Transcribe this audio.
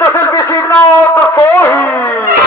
तस्वीर नसीब ना तो सो ही